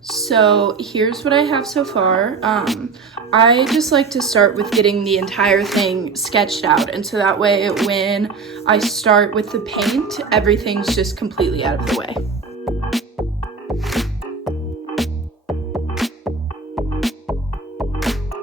So here's what I have so far. I just like to start with getting the entire thing sketched out, and so that way when I start with the paint, everything's just completely out of the way.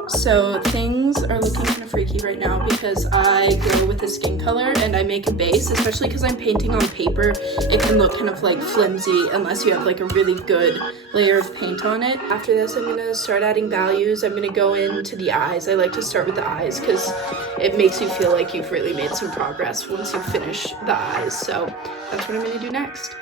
So things are looking kind of freaky right now because I go with the skin color and I make a base, especially because I'm painting on paper. It can look kind of like flimsy unless you have like a really good layer of paint on it. After this, I'm gonna start adding values. I'm gonna go into the eyes. I like to start with the eyes because it makes you feel like you've really made some progress once you finish the eyes. So that's what I'm gonna do next.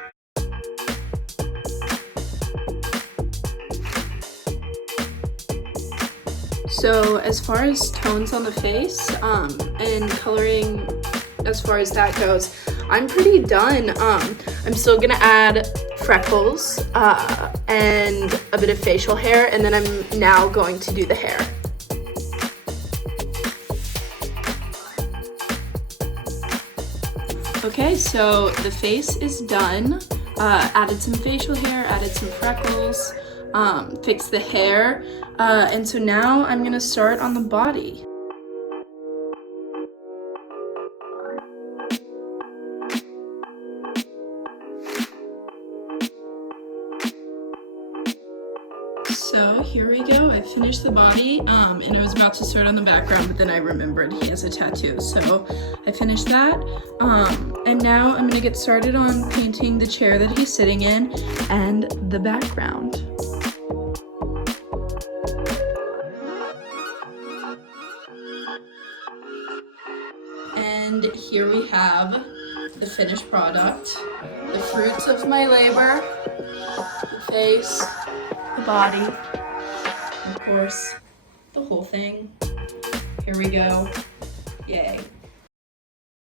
So as far as tones on the face and coloring as far as that goes, I'm pretty done. I'm still gonna add freckles and a bit of facial hair, and then I'm now going to do the hair. Okay, so the face is done. Added some facial hair, added some freckles, fixed the hair, and so now I'm gonna start on the body. So here we go, I finished the body, and I was about to start on the background, but then I remembered he has a tattoo, so I finished that, and now I'm gonna get started on painting the chair that he's sitting in and the background. And here we have the finished product, the fruits of my labor, the face, the body, and of course, the whole thing. Here we go. Yay.